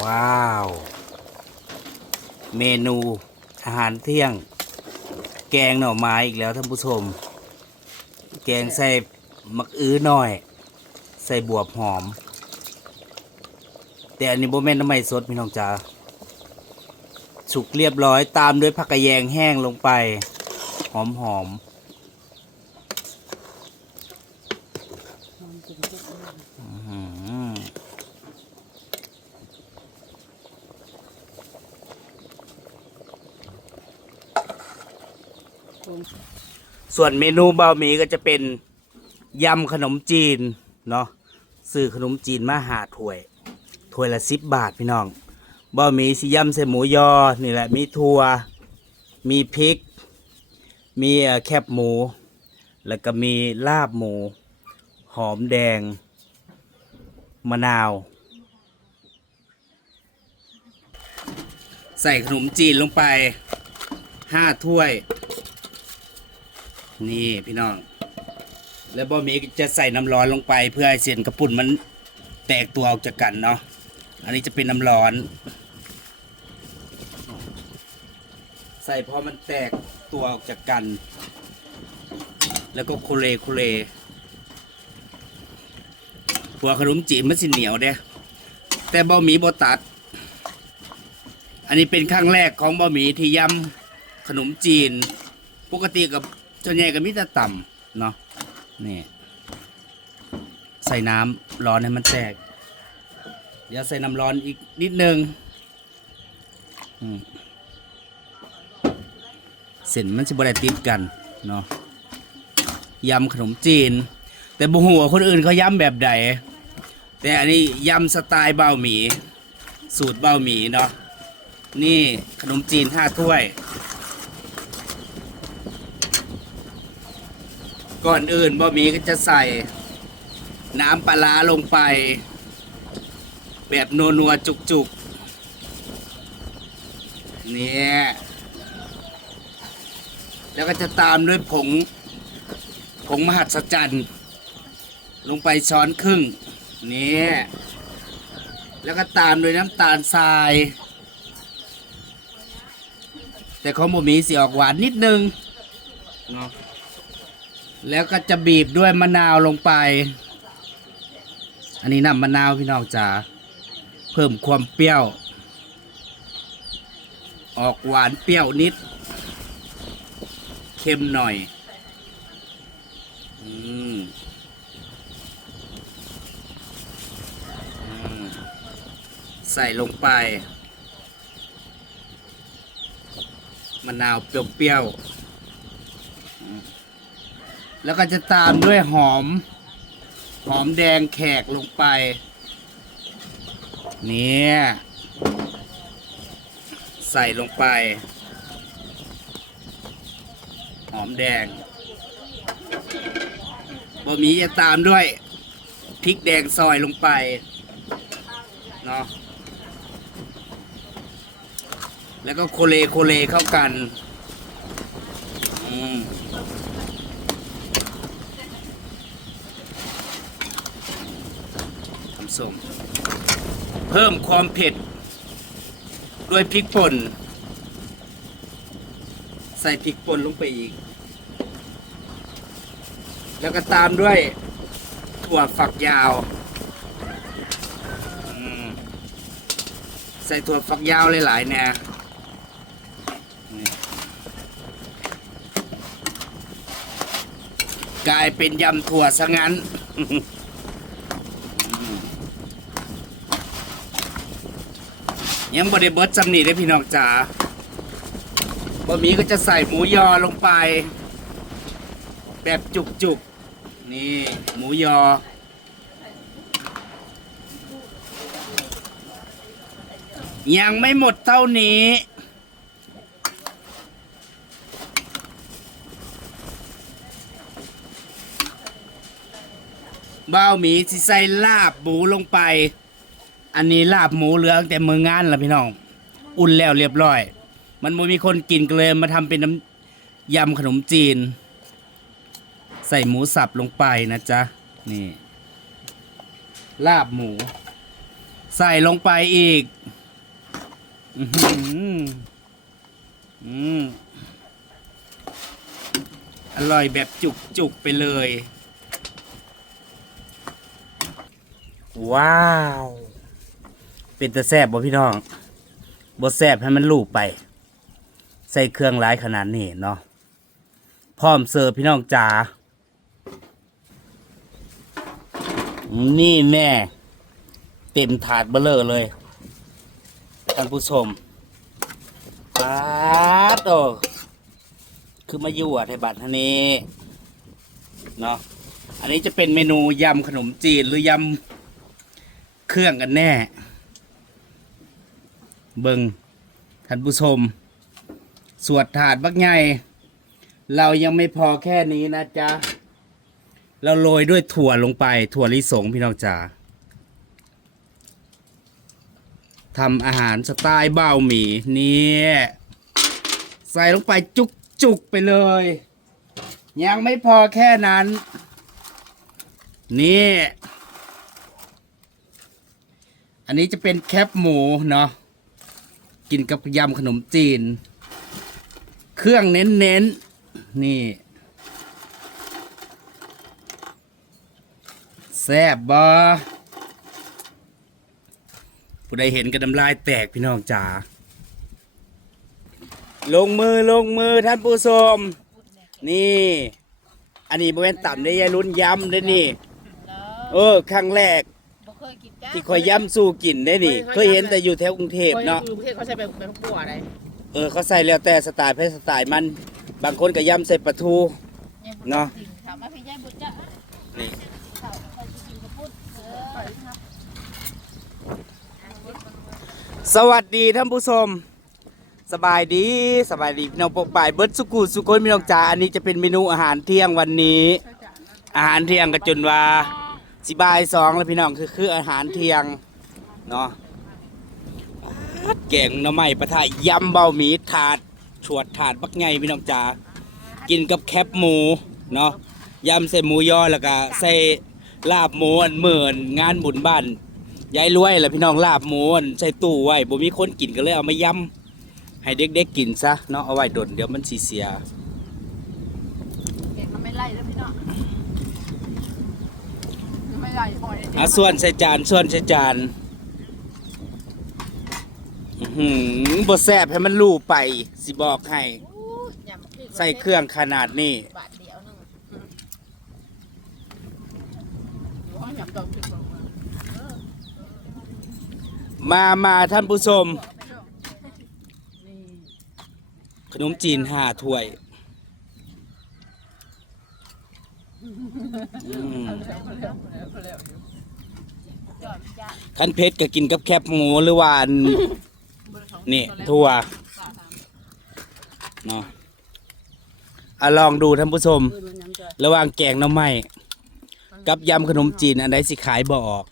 ว้าว เมนูอาหารเที่ยง แกงหน่อไม้อีกแล้วท่านผู้ชม แกงใส่มักอื้อหน่อย ใส่บวบหอม แต่อันนี้โบแม่นน้ำไม่สดพี่น้องจ๋าสุกเรียบร้อยตามด้วยผักกระแยงแห้งลงไป หอมหอมๆอื้อหือ ส่วนเมนูบะหมี่ก็จะเป็นยำขนมจีนเนาะซื้อขนมจีนมาหาถ้วยถ้วยละสิบบาทพี่น้องบะหมี่สียำใส่หมูยอนี่แหละมีถั่วมีพริก มีแคบหมู แล้วก็มีลาบหมู หอมแดง มะนาว ใส่ขนมจีนลงไปห้าถ้วย นี่พี่น้อง แล้วบะหมี่จะใส่น้ำร้อนลงไปเพื่อให้เส้นกระปุ่นมันแตกตัวออกจากกันเนาะอันนี้จะเป็นน้ำร้อน ใส่พอมันแตกตัวออกจากกัน แล้วก็โคเลโคเลหัวขนมจีนมันสิเหนียวเด้แต่บะหมี่บตัด อันนี้เป็นครั้งแรกของบะหมี่ที่ยำขนมจีน ปกติกับ ส่วนใหญ่ก็มีแต่ต่ำเนาะนี่ใส่น้ำร้อนให้มันแตก เดี๋ยวใส่น้ำร้อนอีกนิดนึงอืมเส้นมันจะบได้ติดกันเนาะยำขนมจีน แต่บุหัวคนอื่นเขายำแบบใดแต่อันนี้ยำสไตล์เบ้าหมี สูตรเบ้าหมีเนาะนี่ขนมจีนห้าถ้วย ก่อนอื่นบะหมี่ก็จะใส่ น้ำปลาลงไป แบบนัวนัวๆจุกจุกๆเนี่ยแล้วก็จะตามด้วยผง ผงมหัศจรรย์ ลงไปช้อนครึ่งเนี่ยแล้วก็ตามด้วยน้ำตาลทราย แต่ของบะหมี่สีออกหวานนิดนึงเนาะ แล้วก็จะบีบด้วยมะนาวลงไป อันนี้น้ำมะนาวพี่น้องจ๋าเพิ่มความเปรี้ยว ออกหวานเปรี้ยวนิด เค็มหน่อย อืมอืมใส่ลงไปมะนาวเปรี้ยวๆ แล้วก็จะตามด้วยหอม หอมแดงแขกลงไป เนี่ยใส่ลงไป หอมแดงบะหมี่จะตามด้วยพริกแดงซอยลงไปเนาะแล้วก็โคเลโคเลเข้ากัน อืม ทำ ส้มเพิ่มความเผ็ด ด้วยพริกป่น ใส่พริกป่นลงไปอีก แล้วก็ตามด้วยถั่วฝักยาว ใส่ถั่วฝักยาวหลายๆแนวนี่กลายเป็นยำถั่วซะงั้น ยังบริเบิร์ดจำหนีได้พี่น้องจ๋าบะหมี่ก็จะใส่หมูยอลงไป แบบจุกๆ นี่ หมูยอ ยังไม่หมดเท่านี้ บ้าวหมีสิใส่ลาบหมูลงไป อันนี้ลาบหมูเหลืองแต่มืองานละพี่น้อง อุ่นแล้วเรียบร้อย มันบ่มีคนกินก็เลยมาทำเป็นน้ำยำขนมจีน ใส่หมูสับลงไปนะจ๊ะ นี่ ลาบหมู ใส่ลงไปอีก อือหืออืมอร่อยแบบจุกจุกๆไปเลย ว้าว เป็นตะแซบบ่พี่น้องบ่แซบให้มันลูกไป ใส่เครื่องหลายขนาดนี้เนาะพร้อมเสิร์ฟพี่น้องจ๋านี่แน่เต็มถาดเบลเลอร์เลยท่านผู้ชมปาดโอคือมายู่อะไทยบัตรท่านี้เนาะอันนี้จะเป็นเมนูยำขนมจีนหรือยำเครื่องกันแน่ เบิงท่านผู้ชม สวดถาดบักไงเรายังไม่พอแค่นี้นะจ๊ะ เราโรยด้วยถั่วลงไป ถั่วลิสงพี่น้องจ๋าทำอาหารสไตล์เบ้าหมี่นี่ใส่ลงไปจุกจุกไปเลย ยังไม่พอแค่นั้น นี่ อันนี้จะเป็นแคบหมูเนาะ กินกับยำขนมจีน เครื่องเน้นๆนี่แซ่บบ่ผู้ใดเห็นก็น้ำลายแตกพี่น้องจ๋าลงมือลงมือท่านผู้ชมนี่ อันนี้บริเวณต่ำได้ยายรุ่นย้ำได้นี่ เออครั้งแรก เคยกินจ้าที่คอยย้ำสู้กินได้นี่ เคยเห็นแต่อยู่แถวกรุงเทพเนาะอยู่ประเทศเขาใช้เป็นเป็นปัวอะไรเออเขาใส่แล้วแต่สไตล์เพศสไตล์มัน บางคนก็ย้ำใส่ปลาทูเนาะถามว่าพี่ยายบุญจ้านี่เขาเขาจะกินกระพุ้นเออสวัสดีท่านผู้ชมสบายดีสบายดีพี่น้องปกป่ายเบิร์ดสุกุสุคนพี่น้องจ๋าอันนี้จะเป็นเมนูอาหารเที่ยงวันนี้ อาหารเที่ยงก็จนว่า สิบายสองแล้วพี่น้องคือคืออาหารเที่ยงเนาะแกงหน่อไม้ปลาทะยำเบาหมีถาดฉวดถาดบักไงพี่น้องจ๋ากินกับแคบหมูเนาะยำใส่หมูยอแล้วก็ใส่ลาบหมูอันเหมือนงานบุญบ้านยายรวยแหละพี่น้องลาบหมูอันใส่ตู้ไว้บ่มีคนกินก็เลยเอามายำให้เด็กๆกินซะเนาะเอาไว้ดนเดี๋ยวมันสิเสีย เด็กมันไม่ไล่แล้วพี่น้องมันไม่ไล่บ่ อยอะส่วนใส่จานส่วนใส่จานอื้อหือบ่แซ่บให้มันรู้ไป สิบอกให้ยำขึ้นใส่เครื่องขนาดนี้บาทเดียวหนึงอยู่ห้องยำดอกพริกลงมามามาท่านผู้ชมนี่ขนมจีนห้าถ้วย อืมจอดจ้าคันเพชรก็กินกับแคบหมูหรือว่าอันนี่ทั่วเนาะอะลองดูท่านผู้ชมปืนมันยังจะระหว่างแกงหน้ำไม้กับยำขนมจีนอันใดสิขายบ่ออก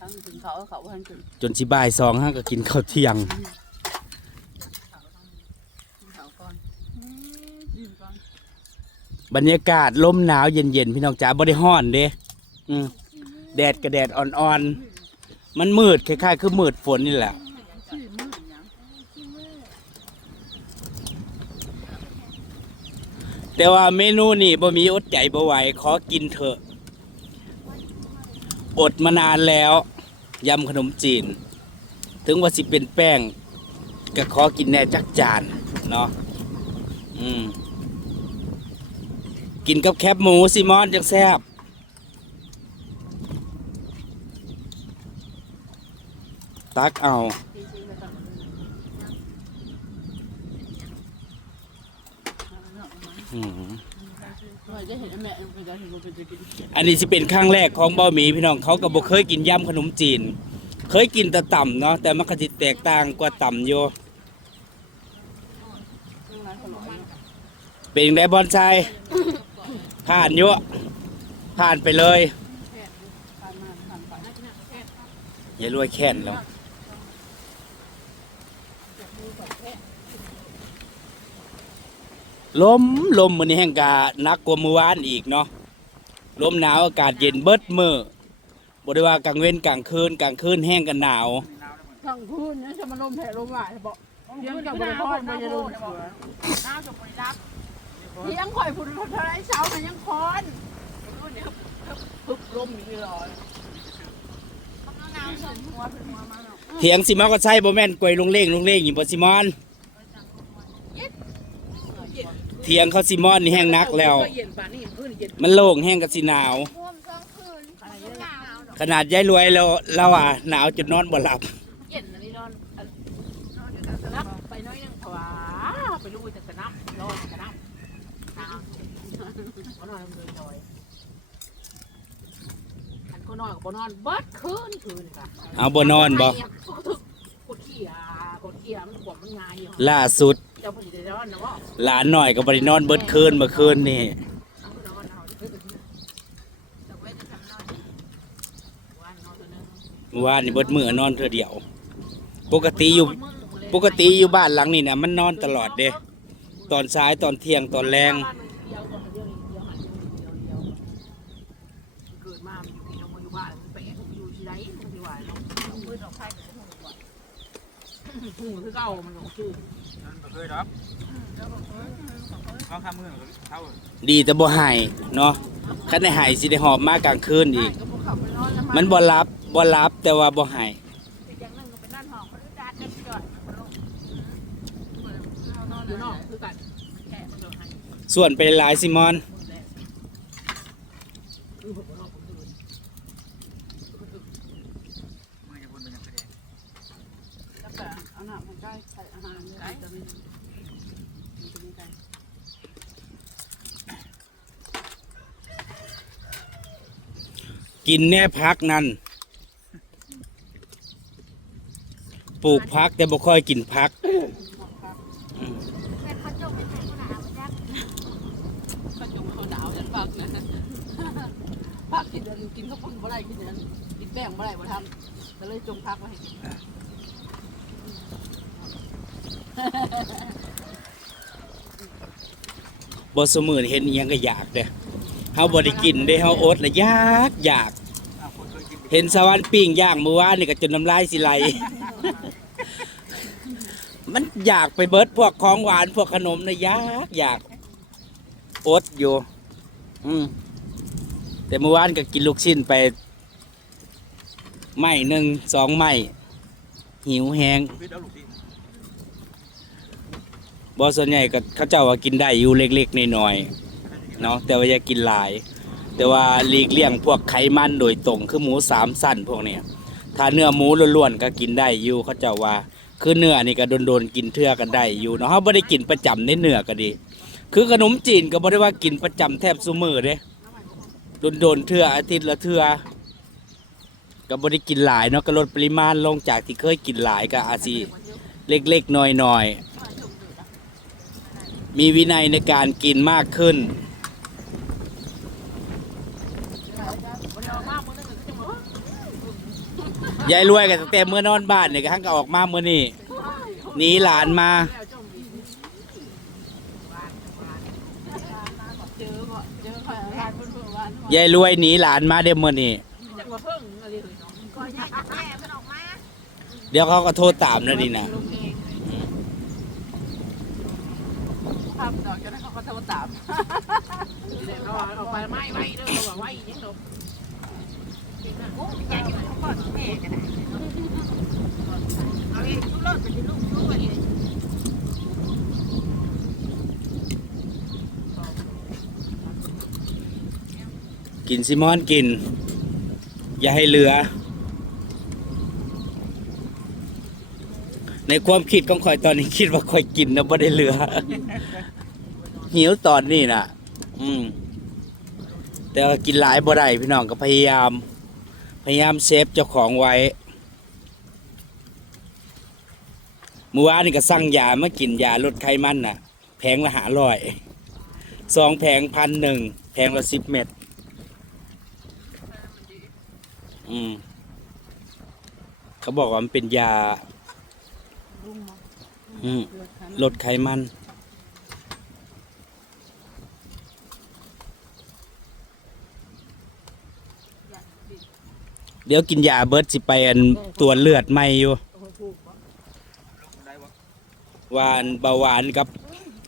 ทั้งถึงเขาเขาพันถึงจนสิบ่ายสองห้าก็กินข้าวเที่ยง เขาก่อนดื่มก่อน บรรยากาศลมหนาวเย็นๆพี่น้องจ๋าบ่ได้ฮ้อนเด้อืมแดดก็แดดอ่อนๆ มันมืดคล้ายๆ คือมืดฝนนี่แหละ แต่ว่าเมนูนี่บ่มีอดใจบ่ไหวขอกินเถอะ อดมานานแล้วยำขนมจีน ถึงว่าสิเป็นแป้ง ก็ขอกินแน่จักจาน เนาะอืม กินกับแคบหมูซิมอนจังแซ่บตักเอาอืม อันนี้สิเป็นครั้งแรกของเบาหมีพี่น้องเขาก็บ่เคยกินยำขนมจีน เคยกินแต่ต่ำเนาะแต่มันก็สิแตกต่างกว่าต่ำอยู่เป็นจั่งได้บอลชาย ผ่านอยู่ผ่านไปเลยอย่ารวยแค้นแล้วลมลมมันนี้แห่งกานักกว่าเมื่อวานอีกเนาะลมหนาวอากาศเย็นเบิดมือบ่ได้ว่ากลางเว้นกลางคืนกลางคืนแห้งกันหนาวทางพื้นเนี่ยจะมาลมแผ่ลมหวานบอกเลี้ยงกับบริพรไม่จะลมน้าจบบริรับ เลี้ยงข่อยพุ่นเท่าไรเช้ามันยังคอนรุ่นเนี่ยพึบลมอยู่รอน้ำชมหัวเป็นหัวมันเนาะเถียงสิมอก็ใช่โบแม่นกวยลงเล่งลงเล่งอยู่บ่ซิมอน เถียงเขาซิมอนนี่แห้งนักแล้ว มันโล่งแห้งกับสิหนาว ขนาดยายรวยเราเราอะหนาวจนนอนบ่หลับ เย็นอันนี้นอนนอนอยู่กับสนับไปน้อยนึงขวาไปลุยแต่สนับนอนสนับนอนนอนเลยลอย อันก็นอนก็นอนเบิดคืนคืนค่ะเอาบ่นอนบ่กดเขี่ยกดเขี่ยมันบอกมันง่ายอยู่ล่าสุดเจ้าพอดีได้นอนนะว่าหลานหน่อยก็บ่ได้นอนเบิดคืนเมื่อคืนนี่เอานอนเอาแต่เว้นจะทำนอนวันนอนตัวนึงว่านี่เบิดมื้อนอนเทื่อเดียว ปกติอยู่ปกติอยู่บ้านหลังนี่น่ะมันนอนตลอดเด้ตอนเช้าตอนเที่ยงตอนแรงเกิดมาอยู่ที่น้องอยู่บ้านแปะอยู่ที่ไหนที่ว่าเนาะมือดอกไฟ หูคือเก่ามันคือเคยรับเขาข้ามมือเขาดีแต่บ่ให้เนาะคันได้ให้สิได้หอบมากลางคืนอีก ก็พวกเขาไปนอนแล้วมันบ่รับบ่รับแต่ว่าบ่ให้อย่างนึงก็ไปนั่นห้องเขาดัดได้จอดอยู่นอกคือกันแค่มันโดนให้ส่วนไปหลายซิมอน คือผมนอกผมดู มือจะพูดเป็นยังไง แล้วก็เอาหน้ามันใกล้ใส่อาหารเลยจะมีจะมีกัน กินแน่พักนั่นปลูกพักแต่บ่ค่อยกินพัก เป็นพระจงเป็นไทยขนาดจักก็จงเขาหนาวจังปักนะพักกินเดินกินข้าวปุ้นบ่ได้กินอย่างนั้นกินแป้งบ่ได้บ่ทำก็เลยจงพักไว้ให้กินบ่สมือนี่เห็นอิหยังก็อยากเด้ เฮาบ่ได้กินเด้เฮาอดแล้วอยากอยาก เห็นสวรรค์ปิ้งย่างเมื่อวานนี่ก็จนน้ำลายสิไหล มันอยากไปเบิดพวกของหวานพวกขนมนะอยากอยากอดอยู่ อืมแต่เมื่อวานก็กินลูกชิ้นไปไม้หนึ่งสองไม้หิวแหงพี่เอาลูกดิบอส่วนใหญ่ก็เขาเจ้าว่ากินได้อยู่เล็กๆน้อยๆ เนาะแต่ว่าอย่ากินหลาย แต่ว่าหลีกเลี่ยงพวกไขมันโดยตรงคือหมูสามสั้นพวกเนี้ยถ้าเนื้อหมูล้วนๆก็กินได้อยู่เขาเจ้าว่า คือเนื้อนี่ก็โดนๆกินเทื่อกันได้อยู่เนาะเขาไม่ได้กินประจำในเนื้อก็ดี คือขนมจีนก็บ่ได้ว่ากินประจำแทบซุมือเด้โดนๆเทื่ออาทิตย์ละเทื่อก็บ่ได้กินหลายเนาะก็ลดปริมาณลงจากที่เคยกินหลายก็อาจสิเล็กๆน้อยๆมีวินัยในการกินมากขึ้น ยายรวยกับแต่เมื่อนอนบ้านเนี่ยก็ทั้งก็ออกมาเมื่อนี่หนีหลานมาเยายรวยหนีหลานมาเดี๋ยวเมื่อนี่เดี๋ยวเขาก็โทษตามนะดินะเดอกจะได้เขาก็โทรตามเดี๋ยวเขาออกไปไม่ไม่เด้อเขาบอกว่าอีหยังดอกโอ้ยอยากกินข้าวก่อนแม่ก็ได้เอางนลู กินซิมอนกิน อย่าให้เหลือ ในความคิดของข่อยตอนนี้คิดว่าข่อยกินนะไม่ได้เหลือ หิวตอนนี้น่ะ อืม แต่กินหลายบ่ได้พี่น้องก็พยายาม พยายามเซฟเจ้าของไว้เมื่อวานนี่ก็สั่งยามากินยาลดไขมันน่ะแพงละหาร้อยสองแพงพันหนึ่งแพงละสิบเม็ดอืมเขาบอกว่ามันเป็นยา อืมลดไขมัน เดี๋ยวกินยาเบิร์ดสิไปอันตรวจเลือดใหม่อยู่วาอันเบาหวานกับ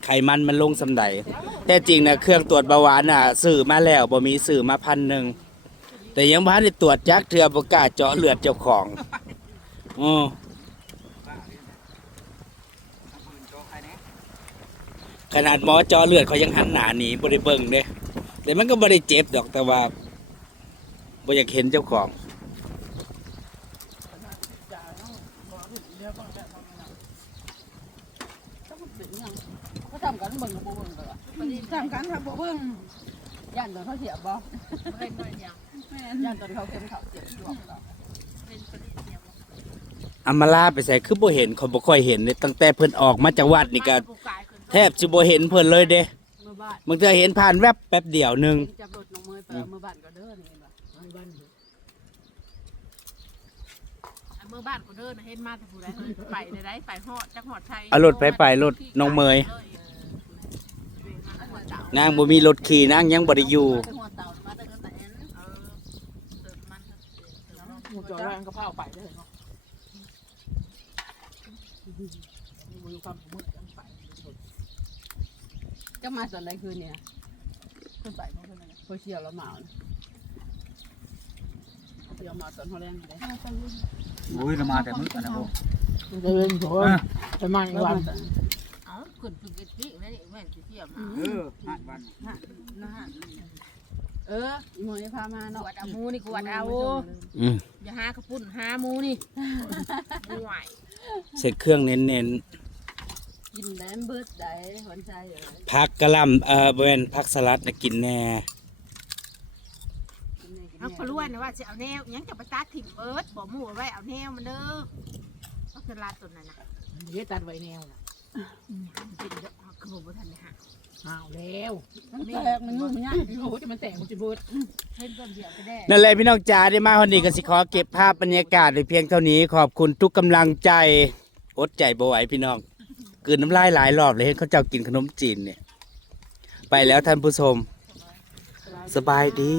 ไขมันมันลงสำใดแต่จริงนะเครื่องตรวจเบาหวานน่ะซื้อมาแล้วบ่มีซื้อมาพันหนึ่งแต่ยังบ่ทันได้ตรวจจักเทื่อบ่กล้าเจาะเลือดเจ้าของอ๋อขนาดหมอเจาะเลือดเขายังหันหน้าหนีบ่ได้เบิ่งเด้แต่มันก็บ่ได้เจ็บดอกแต่ว่าบ่อยากเห็นเจ้าของ ก็ทำกัน เบิ่งกับบ่เบิ่งเลยทำกันครับบ่เบิ่งย่านตอนเขาเสียบ่เล่นด้วยอย่างย่านตอนเขาเข็มเขาเจ็บช่วงเราเล่นคนเดียวอามาลาไปใส่คือบ่เห็นเขาบ่ค่อยเห็นเลยตั้งแต่เพิ่นออกมาจากวัดนี่ก็แทบสิบ่เห็นเพิ่นเลยเด้เมื่อบ้านบางเทื่อเห็นผ่านแวบแป๊บเดียวหนึงจับรถน้องเมยไปเอาเมื่อบ้านก็เด้อนี่บ่เมื่อบ้านเมื่อบ้านกูเดินเห็นมาแต่ผู้ใดเฮ้ยไปในไรไปหอดจักหอดไทยเอารถไปไปรถน้องเมย นางบ่มีรถขี่นางยังบ่ได้อยู่หัวเต่ามาแต่ก็แต่แอนเออเติมมันเถอะเติมหมูจอแรงก็พาไปได้เนาะมีความมืดกันไปจะมาตอนไหนคืนเนี่ยขึ้นไปเมื่อคืนเนี่ยพอเชียวแล้วเมาเชียวมาตอนเขาแรงเลยโอ้ยเรามาแต่มื้อกันนะโบเดินโผล่ไปมาอีกวันเอ้า ขึ้นถึงกิที่แม่นี่แม่นสิเที่ยวมาเออห้าวันนะฮะเอออีโมยพามาขเนาะวดเอาหมูนี่ขวดเอาอืมอย่าหากระปุ่นหาหมูนี่ห่วยใส่เครื่องเน้นกินแหนมเบิดได้หวนใจเลยๆผักกะหล่ำเอ่อบ่แม่นผักสลัดน่ะกินแน่เอาพลวนนะว่าจะเอาแนวยังจะไปตัดถิ่มเบิร์ดบอกหมูไว้เอาแนวมันเด้อก็คือลาตัวนั้นนะเดี๋ยวตัดไว้แนวน่ะ กินเยอะคือผมบ่ทันได้หาอ้าวแล้วมันแตกมันนุ่มเนี่ยโอ้โหจะมันแตกมันจะเบิดเห็นต้นเดียวก็ได้นั่นแหละพี่น้องจ๋าได้มาวันนี้ก็สิขอเก็บภาพบรรยากาศไว้เพียงเท่านี้ขอบคุณทุกกำลังใจ อดใจบ่ไหวพี่น้องกลืนน้ำลายหลายรอบเลยเห็นเขาเจ้ากินขนมจีนเนี่ย ไปแล้วท่านผู้ชม สบายดี